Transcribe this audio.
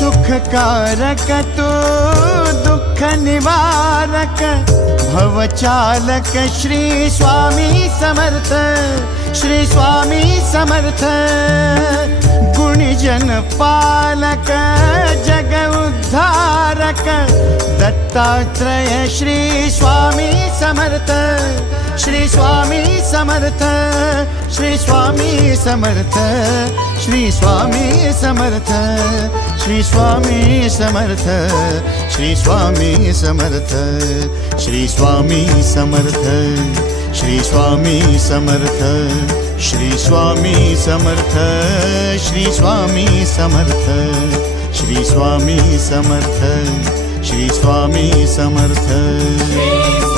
सुखकारक तू दुःख निवारक भवचालक श्री स्वामी समर्थ, श्री स्वामी समर्थ। गुणीजन पालक जग उद्धारक दत्तात्रेय श्री स्वामी समर्थ, श्री स्वामी समर्थ, श्री स्वामी समर्थ, श्री स्वामी समर्थ, श्री स्वामी समर्थ, श्री स्वामी समर्थ, श्री स्वामी समर्थ, श्री स्वामी समर्थ, श्री स्वामी समर्थ, श्री स्वामी समर्थ, श्री स्वामी समर्थ, श्री स्वामी समर्थ।